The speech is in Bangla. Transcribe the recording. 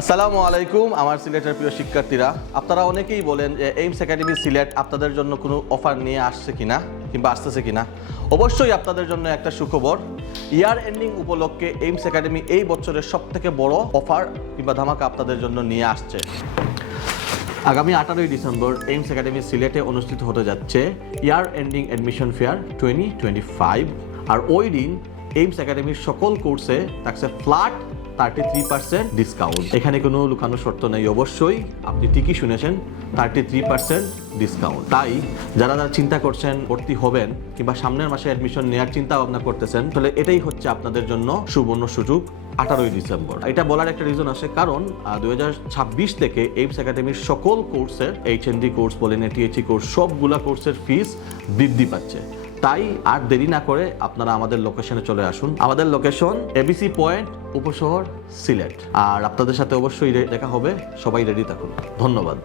আসসালামু আলাইকুম আমার সিলেটের প্রিয় শিক্ষার্থীরা, আপনারা অনেকেই বলেন যে এইমস একাডেমি সিলেট আপনাদের জন্য কোনো অফার নিয়ে আসছে কিনা কিংবা আসতেছে কিনা। অবশ্যই আপনাদের জন্য একটা সুখবর, ইয়ার এন্ডিং উপলক্ষে এইমস একাডেমি এই বছরের সবথেকে বড় অফার কিংবা ধামাকা আপনাদের জন্য নিয়ে আসছে। আগামী 18ই ডিসেম্বর এইমস একাডেমি সিলেটে অনুষ্ঠিত হতে যাচ্ছে ইয়ার এন্ডিং অ্যাডমিশন ফেয়ার 2025। আর ওই দিন এইমস একাডেমির সকল কোর্সে থাকছে ফ্ল্যাট 33% ডিসকাউন্ট। এখানে কোনো লুকানো শর্ত নেই, অবশ্যই আপনি ঠিকই শুনেছেন, 33% ডিসকাউন্ট। তাই যারা চিন্তা করছেন ভর্তি হবেন কিংবা সামনের মাসে অ্যাডমিশন নেওয়ার চিন্তা ভাবনা করতেছেন, তাহলে এটাই হচ্ছে আপনাদের জন্য সুবর্ণ সুযোগ। 18ই ডিসেম্বর এটা বলার একটা রিজন আছে, কারণ 2026 থেকে এইমস একাডেমির সকল কোর্সের HND কোর্স বলেন, ATHE কোর্স, সবগুলা কোর্সের ফিস বৃদ্ধি পাচ্ছে। তাই আর দেরি না করে আপনারা আমাদের লোকেশনে চলে আসুন। আমাদের লোকেশন ABC পয়েন্ট, উপশহর, সিলেট। আর আপনাদের সাথে অবশ্যই দেখা হবে। সবাই রেডি থাকুন। ধন্যবাদ।